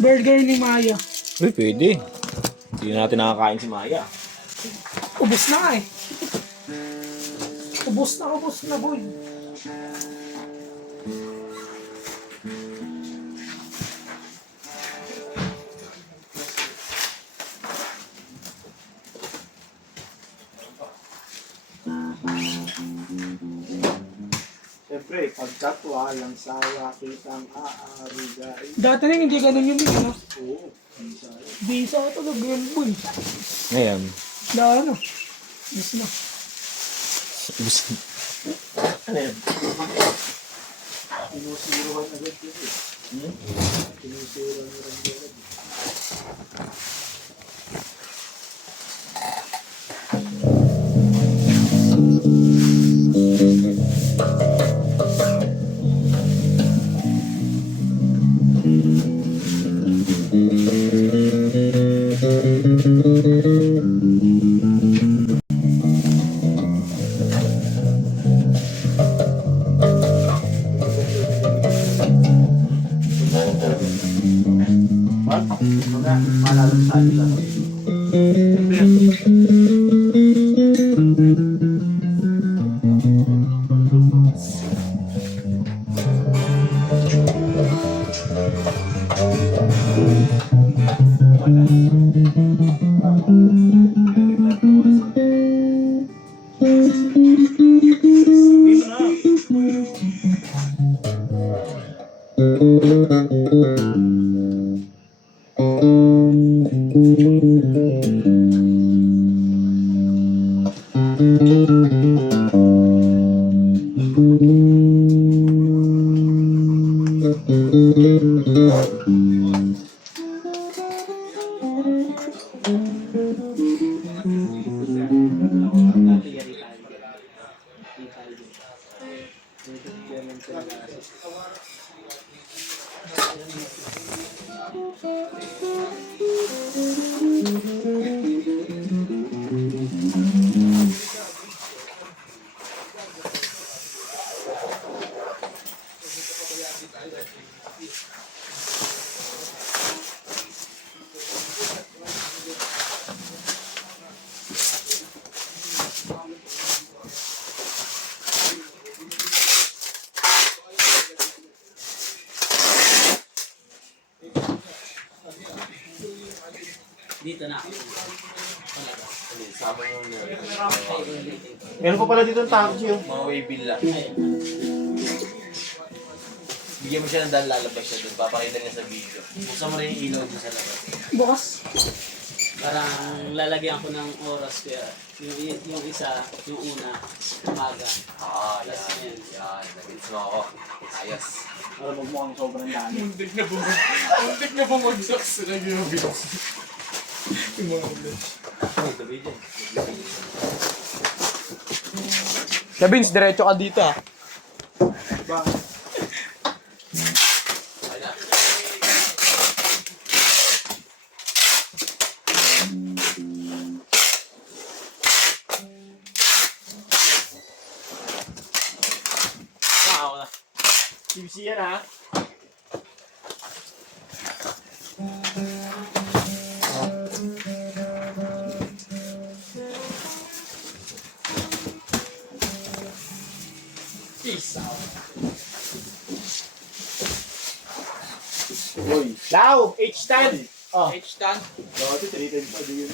Burger ni Maya. Uy, pwede. Hindi na natin nakakain si Maya. Ubus na nga eh. Ubus na boy. Siyempre, pagkatwa, lang sawa, kitang aarigay. Dati na hindi ganun yung ano. Oo, ang sawa. Bisa talaga yun boy. Ngayon. Dahil ano. Ubus na. Ano yan? Sinusiruhan agad yun eh. Sinusiruhan na rin agad. Dito na ako. Meron pa pala dito ang taxi yung Mga waybill lang. Bigyan mo siya ng dahil lalabas siya doon. Papakita niya sa video. Buksan mo rin yung ilaw niya sa labas. Bukas. Parang lalagyan ko ng oras kaya yung isa, yung una, umaga. Yan. Yan. Nag-gets mo ako. Ayos. para magmukhang sobrang dami. Muntik na bumagsak sa nag-video. Yung mga vlogs. Kabins, diretso ka dito ah. Bakit? QC yan ha. Peace out. Uy. Lau! H-stand! Oh. H-stand. Dati 310 pa din yun.